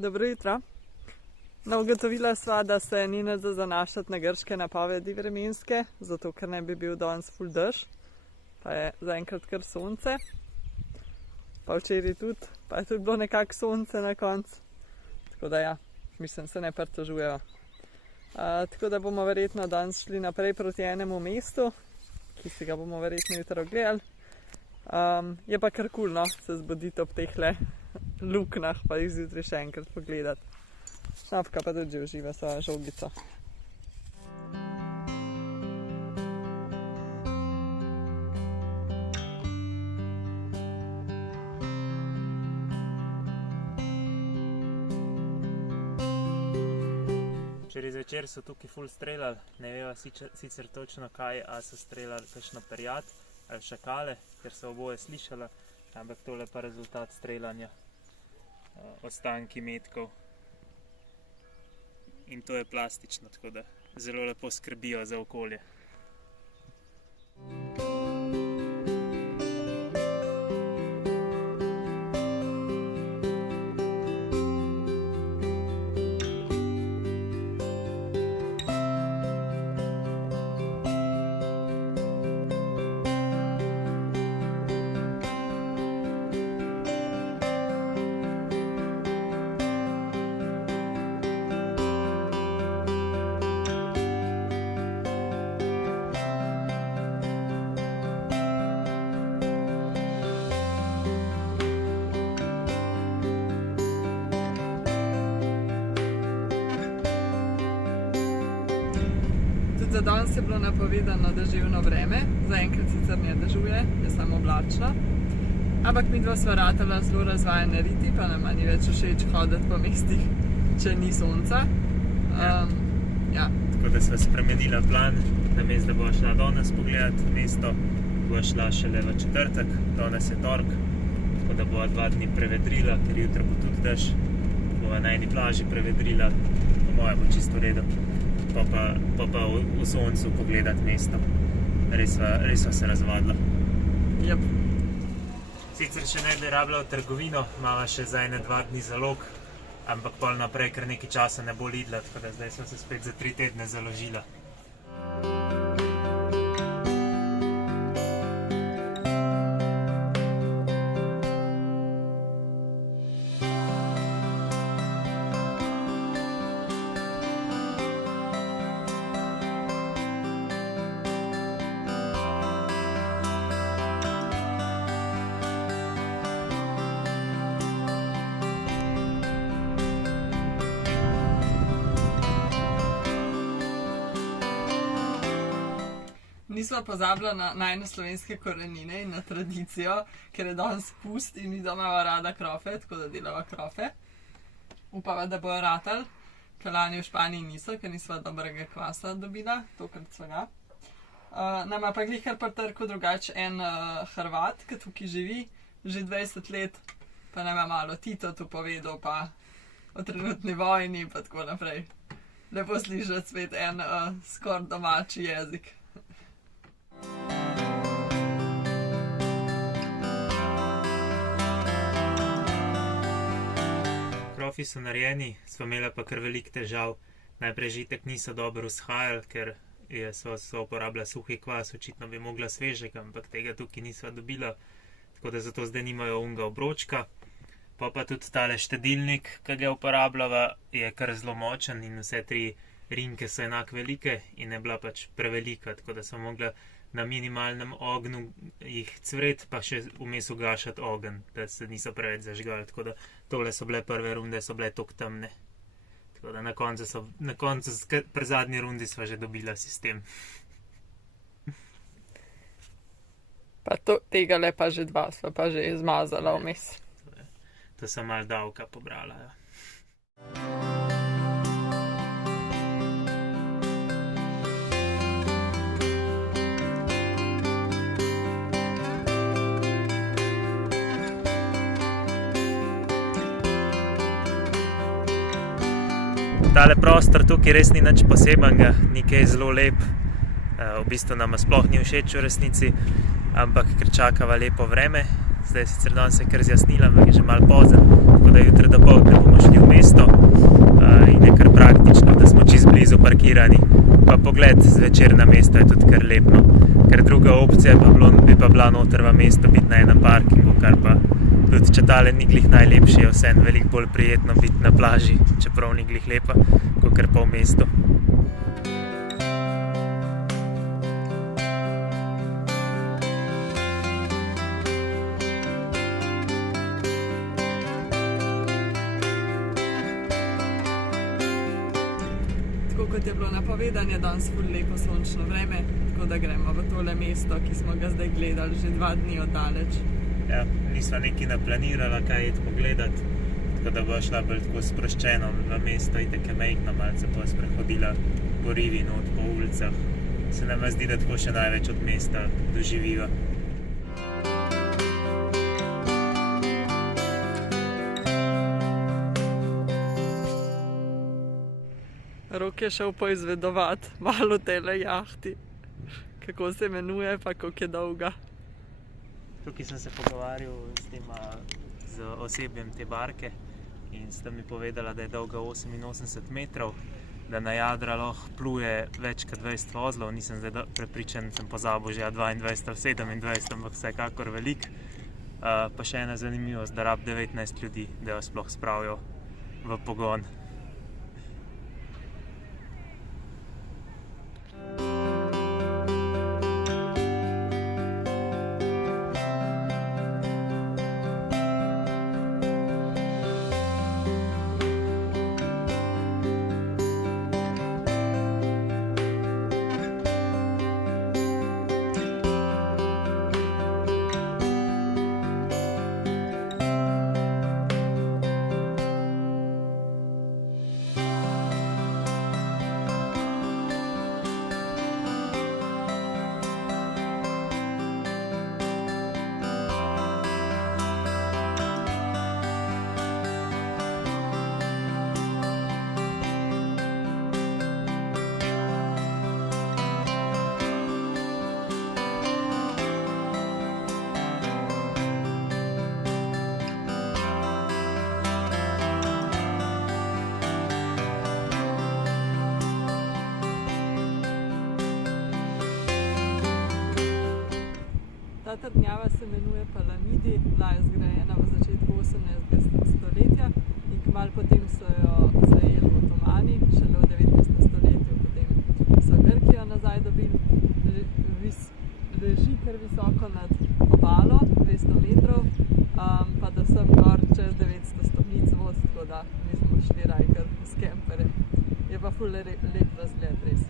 Dobro jutro. No, ugotovila sva, da se ni nič za zanašati na grške napovedi vremenske, zato ker ne bi bil danes ful dež, pa je zaenkrat kar sonce. Pa včeraj tudi, pa je tudi bilo nekako sonce na koncu. Tako da ja, mislim, se ne pritožujejo. Tako da bomo verjetno danes šli naprej proti enemu mestu, ki si ga bomo verjetno jutro gledali. Je pa kar kul, no, se zbuditi ob tehle luknah, pa jih zjutraj še enkrat pogledati. Šnapka pa tudi že uživa svojo žogico. Včeraj zvečer so tukaj ful streljali, ne veva sicer točno kaj, a so streljali kakšno perjad ali šakale, ker so oboje slišala, ampak tole pa rezultat streljanja, ostanki metkov. In to je plastično, tako da zelo lepo skrbijo za okolje. Za danes je bilo napovedano deževno vreme, zaenkrat sicer ne dežuje, je samo oblačno. Ampak midva sva ratala zelo razvajene riti, pa nama ni več všeč hoditi po mestih, če ni sonca. Ja. Tako da sva spremenila plan, namesto da bova šla danes pogledati mesto, bova šla šele v četrtek, danes je torek, tako da bova 2 dni prevedrila, ker jutro bo tudi dež, bova na eni plaži prevedrila, po moje bo čisto v redu. Pa v soncu pogledati mesto. Res sva se razvadila. Yep. Sicer še ne bi rabila v trgovino, imava še za 1-2 dni zalog, ampak pol naprej kar nekaj časa ne bo Lidla, tako da zdaj sva se spet za 3 tedne založila. Nisva pozabila na najne slovenske korenine in na tradicijo, ker je danes pust in mi doma rada krofe, tako da delava krofe. Upava, da bojo ratali, ker lani v Španiji niso, ker nisva dobrega kvasa dobila, tokrat sva ga. Nama pa glih kar pritrkal drugače en Hrvat, ki tukaj živi že 20 let, pa nama malo Tito tu povedal, pa o trenutni vojni, pa tako naprej. Lepo slišati spet en skoraj domači jezik. Krofi so narejeni, sva imela pa kar veliko težav. Najprej žitek niso dobro vzhajali, ker so uporabila suhi kvas, očitno bi mogla svežega, ampak tega tukaj nisva dobila, tako da zato zdaj nimajo onega obročka. Pa tudi tale štedilnik, ki ga uporabljava, je kar zelo močen in vse 3 rinke so enako velike in je bila pač prevelika, tako da sem mogla na minimalnem ognju jih cvret, pa še vmes ugašati ogenj, da se niso preveč zažgali, tako da tole so bile prve runde, so bile toliko temne. Tako da na koncu pri zadnji rundi sva že dobila sistem. Pa tegale pa že 2 sva pa že izmazala vmes. To sem malo davka pobrala, ja. Tale prostor tukaj res ni nič posebenega, nekaj zelo lep, v bistvu nama sploh ni všeč v resnici, ampak ker čakava lepo vreme, Zdaj sicer danes se je kar zjasnilo, ampak je že malo pozen, tako da jutri dopoldne bomo šli v mesto in je kar praktično, da smo čisto blizu parkirani. Pa pogled zvečer na mesto je tudi kar lepno, ker druga opcija bi pa bila noter v mesto biti na enem parkingu, kar pa tudi če tale ni glih najlepši, je vseeno veliko bolj prijetno biti na plaži, čeprav ni glih lepa, kakor pa v mestu. Kot je bilo napovedano, je danes ful lepo sončno vreme, tako da gremo v tole mesto, ki smo ga zdaj gledali že 2 dni oddaleč. Ja, nisva nekaj naplanirala, kaj iti pogledat, tako da bo šla bolj tako sproščeno v mesto, itak je majhno, malce bo sprehodila po rivi not, po ulicah. Se nam zdi, da tako še največ od mesta doživiva. Rok je šel poizvedovat malo tele jahti, kako se imenuje pa koliko je dolga. Tukaj sem se pogovarjal z osebjem te barke in sta mi povedala, da je dolga 88 metrov, da na Jadra lahko pluje več kot 20 vozlov, nisem zdaj prepričan, sem pozabil že 22 ali 27, ampak vsekakor veliko. Pa še ena zanimivost, da rab 19 ljudi, da jo sploh spravijo v pogon. Ta trdnjava se imenuje Palamidi, bila je zgrajena v začetku 18. stoletja in kmalu potem so jo zajeli Otomani, šele v 19. stoletju potem so Grki jo nazaj dobili. Leži kar visoko nad obalo, 200 metrov, pa da sem gor čez 900 stopnic vod, tako da mi smo šli rajkar s kemperjem. Je pa ful lep razgled, res.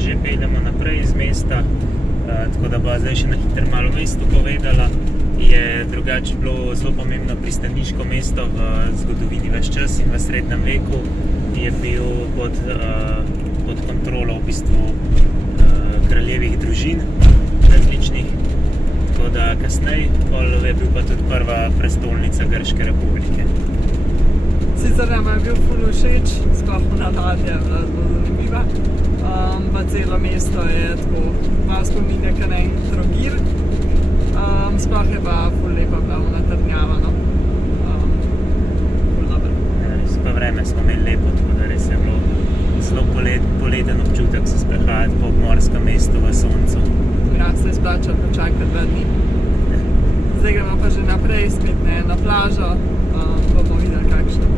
Že peljemo naprej iz mesta, tako da bo zdaj še na hitro malo mesto povedala. Je drugače bilo zelo pomembno pristaniško mesto v zgodovini ves čas in v srednjem veku je bil pod kontrolo v bistvu kraljevih družin različnih, tako da kasneje je bil pa tudi prva prestolnica Grške republike. Sicer nam je bil ful všeč, sploh na ladja je bila zelo zanimiva. Pa celo mesto je tako malo spominja kar en Trogir. Sploh je pa ful lepa bila ona trdnjava, no. Ful dobro. Res pa vreme smo imeli lepo, tako da res je bilo zelo poleten občutek se sprehajati po obmorskem mestu v soncu. Ja, se je splačalo počakati 2 dni. Zdaj gremo pa že naprej, spet na plažo, bomo videli kakšno.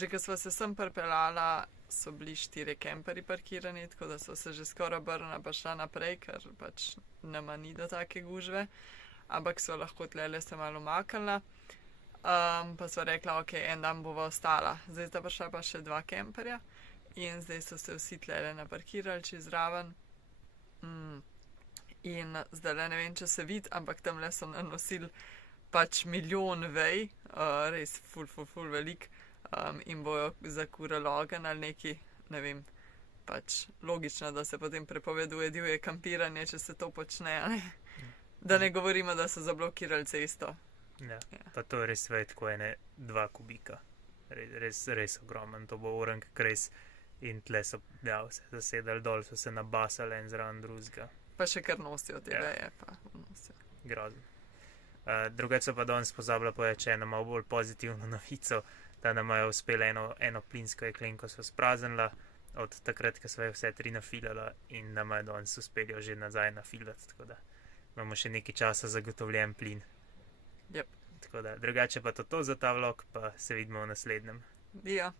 Že ko smo se sem pripeljala, so bili 4 kemperji parkirani, tako da so se že skoraj obrnila pa šla naprej, ker pač nama ni do take gužve, ampak so lahko tlele se malo umaknila. Pa so rekla, ok, en dan bova ostala. Zdaj sta prišla pa še 2 kemperja in zdaj so se vsi tlele naparkirali čez zraven. In zdaj ne vem, če se vidi, ampak tamle so nanosili pač milijon vej, res ful velik, in bojo zakurali ogenj ali neki, ne vem, pač logično, da se potem prepoveduje divje kampiranje, če se to počne, ne? Da ne govorimo, da so zablokirali cesto. Ja. Pa to res ve tako ene 2 kubika. Res ogromen, to bo orenk res. In tle so vse zasedali dol, so se nabasali en zraven drugega. Pa še kar nosijo te veje, pa nosijo. Grozno. Drugače so pa danes pozabila povedati eno malo bolj pozitivno novico, da nam je uspelo eno plinsko jeklenko so spraznila, od takrat, ko so vse 3 nafilala in nam je danes uspelo že nazaj nafilati, tako da imamo še nekaj časa zagotovljen plin. Yep. Tako da drugače pa to za ta vlog, pa se vidimo v naslednjem. Ja.